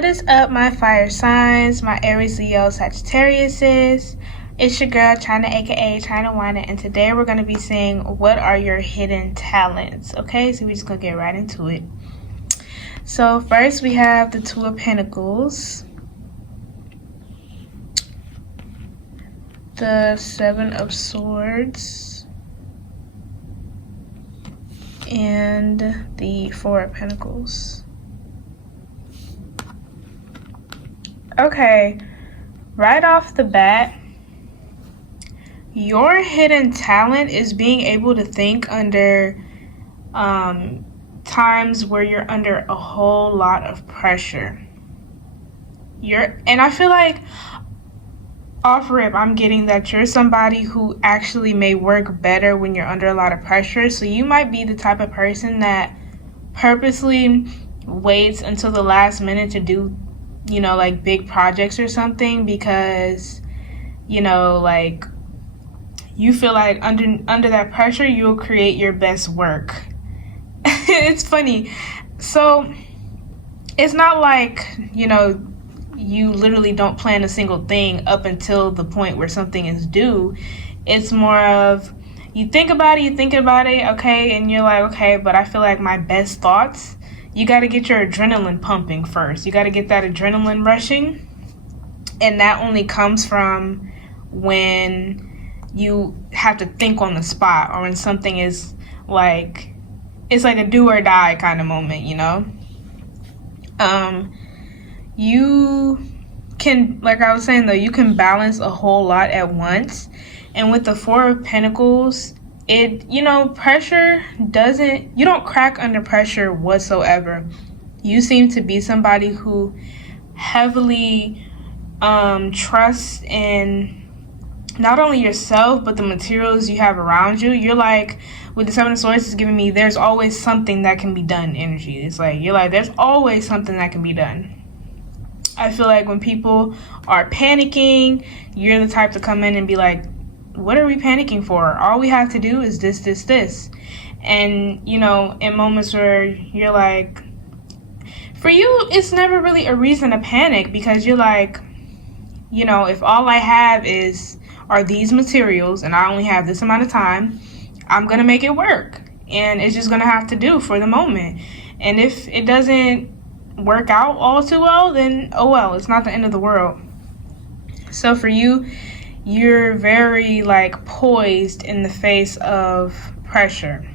What is up, my fire signs, my Aries, Leo, Sagittariuses? It's your girl, China, aka China Wina, and today we're going to be seeing what are your hidden talents, okay? So we're just going to get right into it. So first we have the Two of Pentacles, the Seven of Swords, and the Four of Pentacles. Okay, right off the bat, your hidden talent is being able to think under times where you're under a whole lot of pressure. And I feel like off rip, I'm getting that you're somebody who actually may work better when you're under a lot of pressure. So you might be the type of person that purposely waits until the last minute to do, like big projects or something, because, like you feel like under that pressure, you'll create your best work. It's funny. So it's not like, you literally don't plan a single thing up until the point where something is due. It's more of you think about it, okay, and you're like, okay, but I feel like my best thoughts, you got to get your adrenaline pumping first. You got to get that adrenaline rushing, and that only comes from when you have to think on the spot, or when something is like, it's like a do or die kind of moment, You can, like I was saying though, you can balance a whole lot at once. And with the Four of Pentacles, pressure you don't crack under pressure whatsoever. You seem to be somebody who heavily trusts in not only yourself, but the materials you have around you. You're like, with the Seven of Swords, is giving me, there's always something that can be done energy. It's like, you're like, there's always something that can be done. I feel like when people are panicking, you're the type to come in and be like, what are we panicking for? All we have to do is this. And, in moments where you're like, for you, it's never really a reason to panic, because you're like, if all I have are these materials and I only have this amount of time, I'm going to make it work. And it's just going to have to do for the moment. And if it doesn't work out all too well, then oh well, it's not the end of the world. So for you, you're very like poised in the face of pressure.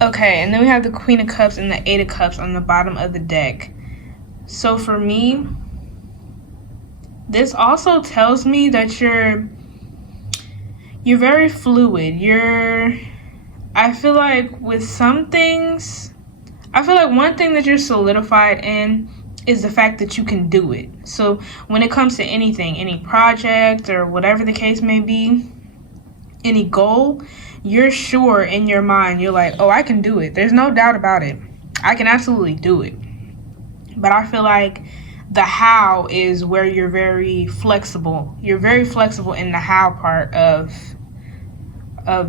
Okay, and then we have the Queen of Cups and the Eight of Cups on the bottom of the deck. So for me, this also tells me that you're very fluid. I feel like with some things, I feel like one thing that you're solidified in is the fact that you can do it. So when it comes to anything, any project or whatever the case may be, any goal, you're sure in your mind, you're like, oh, I can do it. There's no doubt about it. I can absolutely do it. But I feel like the how is where you're very flexible. You're very flexible in the how part of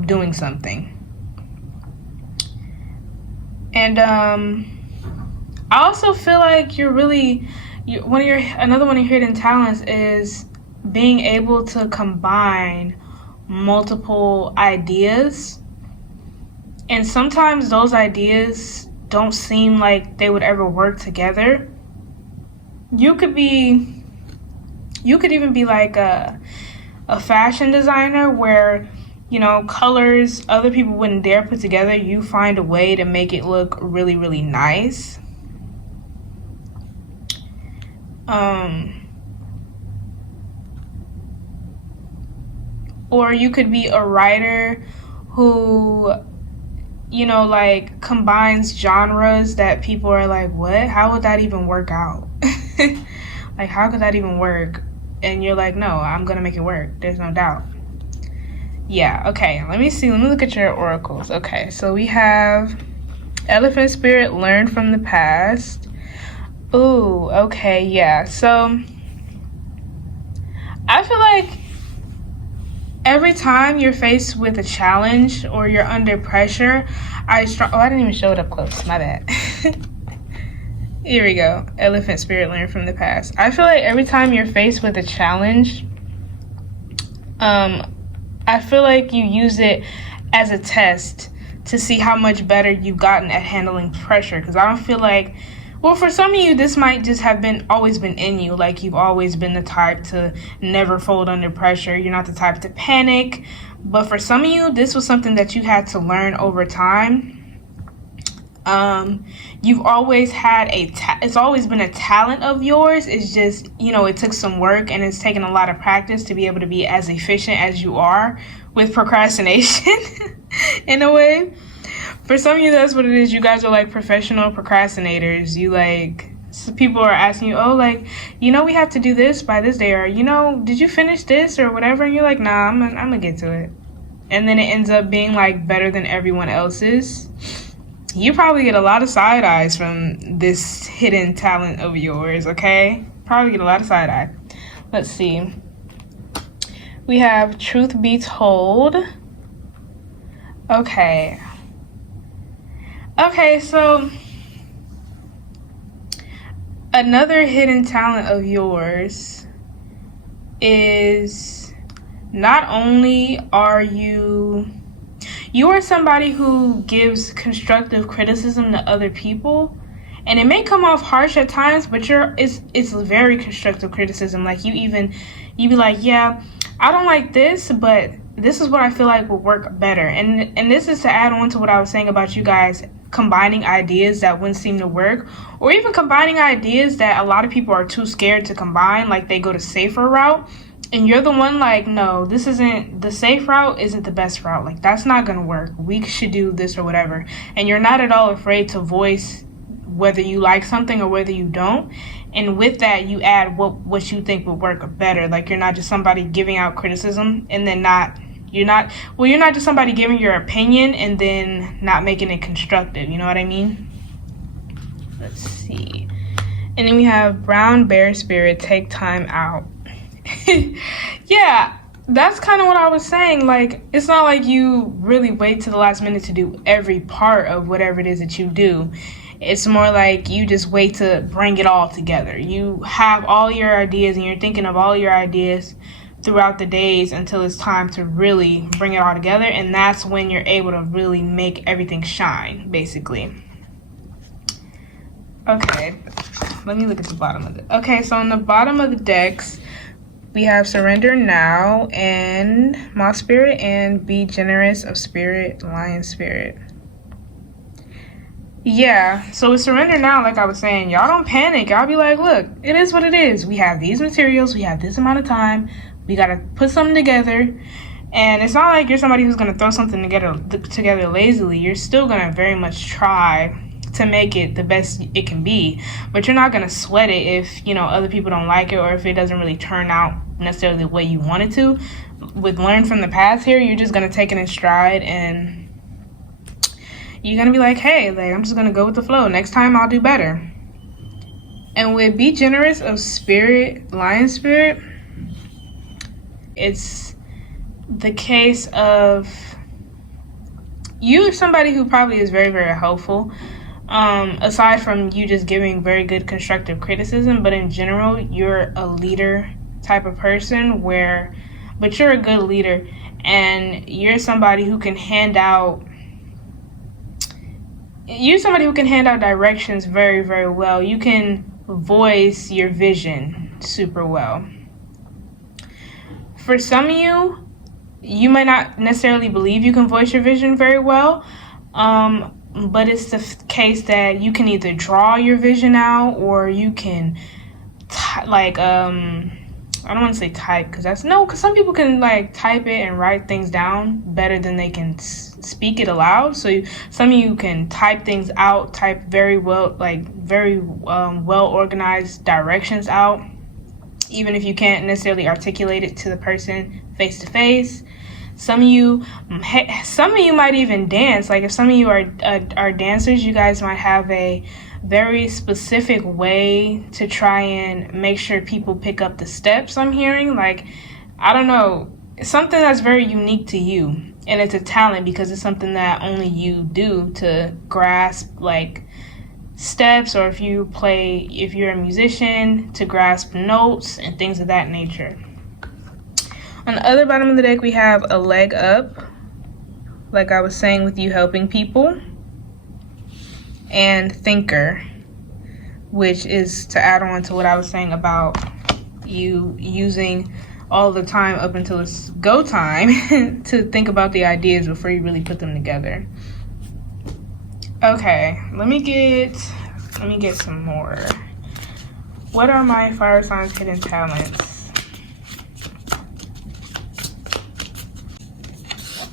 doing something. And I also feel like another one of your hidden talents is being able to combine multiple ideas. And sometimes those ideas don't seem like they would ever work together. You could even be like a fashion designer where, colors other people wouldn't dare put together, you find a way to make it look really, really nice. Or you could be a writer who, like combines genres that people are like, what? How would that even work out? Like, how could that even work? And you're like, no, I'm gonna make it work. There's no doubt. Yeah, okay, let me look at your oracles. Okay, so we have Elephant Spirit, learn from the past. Ooh, okay, yeah. So I feel like every time you're faced with a challenge or you're under pressure, I didn't even show it up close, my bad. Here we go. Elephant spirit, learn from the past. I feel like every time you're faced with a challenge, I feel like you use it as a test to see how much better you've gotten at handling pressure. Because I don't feel like, well, for some of you, this might just have always been in you. Like, you've always been the type to never fold under pressure. You're not the type to panic. But for some of you, this was something that you had to learn over time. You've always had it's always been a talent of yours. It's just, it took some work and it's taken a lot of practice to be able to be as efficient as you are with procrastination in a way. For some of you, that's what it is. You guys are like professional procrastinators. So people are asking you, oh, like, we have to do this by this day, or, did you finish this or whatever? And you're like, nah, I'm gonna get to it. And then it ends up being like better than everyone else's. You probably get a lot of side eyes from this hidden talent of yours, okay? Probably get a lot of side eye. Let's see. We have truth be told. Okay, so another hidden talent of yours is not only are you are somebody who gives constructive criticism to other people, and it may come off harsh at times, but it's very constructive criticism. Like, you be like, yeah, I don't like this, but this is what I feel like will work better. And this is to add on to what I was saying about you guys combining ideas that wouldn't seem to work, or even combining ideas that a lot of people are too scared to combine, like they go the safer route. And you're the one like, no, this isn't, the safe route isn't the best route. Like, that's not going to work. We should do this or whatever. And you're not at all afraid to voice whether you like something or whether you don't. And with that, you add what you think would work better. Like, you're not just somebody giving out criticism and then you're not just somebody giving your opinion and then not making it constructive. You know what I mean? Let's see. And then we have brown bear spirit, take time out. Yeah, that's kind of what I was saying. Like, it's not like you really wait to the last minute to do every part of whatever it is that you do. It's more like you just wait to bring it all together. You have all your ideas and you're thinking of all your ideas throughout the days until it's time to really bring it all together. And that's when you're able to really make everything shine, basically. Okay, let me look at the bottom of it. Okay, so on the bottom of the decks, we have Surrender Now and Moth Spirit and Be Generous of Spirit, Lion Spirit. Yeah, so with Surrender Now, like I was saying, y'all don't panic. Y'all be like, look, it is what it is. We have these materials. We have this amount of time. We got to put something together. And it's not like you're somebody who's going to throw something together lazily. You're still going to very much try to make it the best it can be, but you're not going to sweat it if other people don't like it, or if it doesn't really turn out necessarily the way you want it to. With learn from the past here, you're just going to take it in stride, and you're going to be like, hey, like, I'm just going to go with the flow. Next time I'll do better. And with Be Generous of Spirit, Lion Spirit, it's the case of you're somebody who probably is very, very helpful. Aside from you just giving very good constructive criticism, but in general, you're a leader type of person but you're a good leader, and you're somebody who can hand out directions very, very well. You can voice your vision super well. For some of you, you might not necessarily believe you can voice your vision very well, but it's the case that you can either draw your vision out, or you can I don't want to say type, because some people can like type it and write things down better than they can speak it aloud. So some of you can type things out, type very well, like very well organized directions out, even if you can't necessarily articulate it to the person face to face. Some of you might even dance. Like, if some of you are dancers, you guys might have a very specific way to try and make sure people pick up the steps. I'm hearing, like, I don't know, something that's very unique to you, and it's a talent because it's something that only you do, to grasp like steps, or if you're a musician, to grasp notes and things of that nature. On the other bottom of the deck, we have a leg up, like I was saying with you helping people, and thinker, which is to add on to what I was saying about you using all the time up until it's go time to think about the ideas before you really put them together. Okay, let me get some more. What are my fire signs' hidden talents?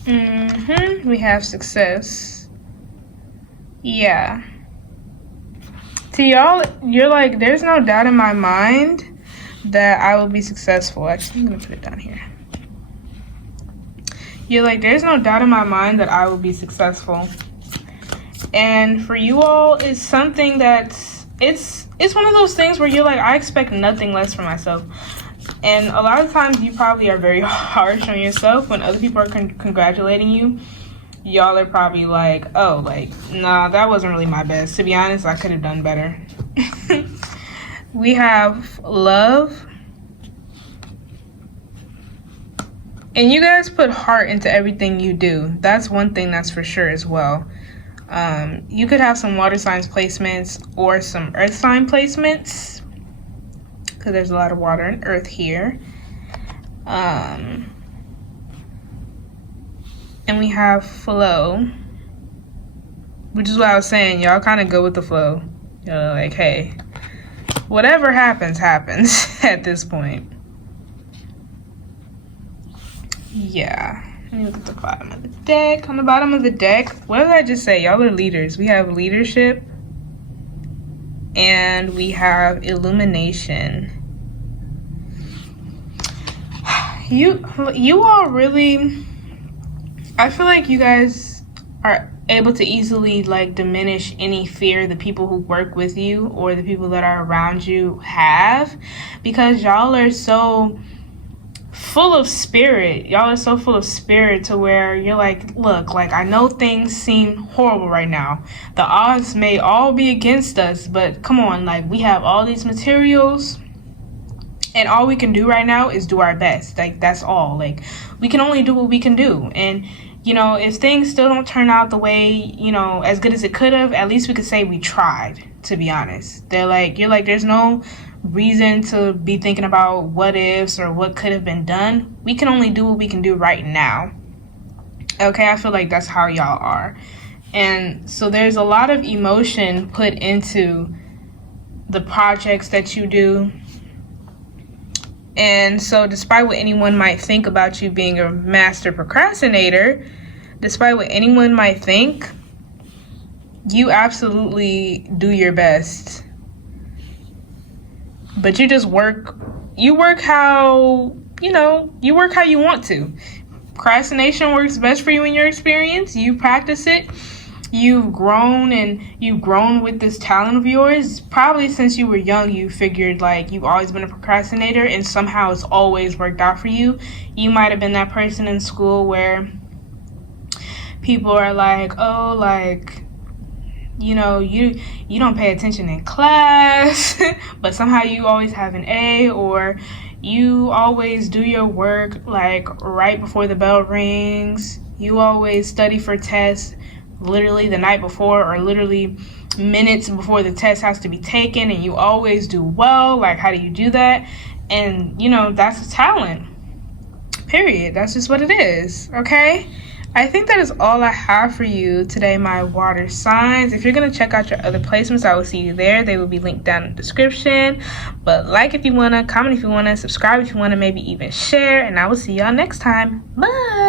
We have success. Yeah. To y'all, you're like, there's no doubt in my mind that I will be successful. Actually, I'm gonna put it down here. You're like, there's no doubt in my mind that I will be successful. And for you all, it's something that's, it's one of those things where you're like, I expect nothing less from myself. And a lot of times you probably are very harsh on yourself when other people are congratulating you. Y'all are probably like, oh, like, nah, that wasn't really my best. To be honest, I could have done better. We have love. And you guys put heart into everything you do. That's one thing that's for sure as well. You could have some water signs placements or some earth sign placements, because there's a lot of water and earth here. And we have flow, which is what I was saying. Y'all kind of go with the flow. You're like, hey, whatever happens, happens at this point. Yeah. Let me look at the bottom of the deck. On the bottom of the deck, what did I just say? Y'all are leaders. We have leadership. And we have illumination. You all really, I feel like you guys are able to easily like diminish any fear the people who work with you or the people that are around you have, because y'all are so full of spirit. Y'all are so full of spirit to where you're like, look, like, I know things seem horrible right now. The odds may all be against us, but come on, like, we have all these materials and all we can do right now is do our best. Like, that's all. Like, we can only do what we can do. And, you know, if things still don't turn out the way, you know, as good as it could have, at least we could say we tried, to be honest. You're like, there's no reason to be thinking about what ifs or what could have been done. We can only do what we can do right now. Okay, I feel like that's how y'all are. And so there's a lot of emotion put into the projects that you do. And so despite what anyone might think about you being a master procrastinator, despite what anyone might think, you absolutely do your best. But you just work how, you work how you want to. Procrastination works best for you in your experience. You practice it. You've grown with this talent of yours. Probably since you were young, you figured like you've always been a procrastinator and somehow it's always worked out for you. You might have been that person in school where people are like, oh, like, you don't pay attention in class, but somehow you always have an A, or you always do your work like right before the bell rings. You always study for tests literally the night before or literally minutes before the test has to be taken, and you always do well. Like, how do you do that? And, that's a talent. Period. That's just what it is. Okay? I think that is all I have for you today, my water signs. If you're going to check out your other placements, I will see you there. They will be linked down in the description. But like if you want to, comment if you want to, subscribe if you want to, maybe even share. And I will see y'all next time. Bye.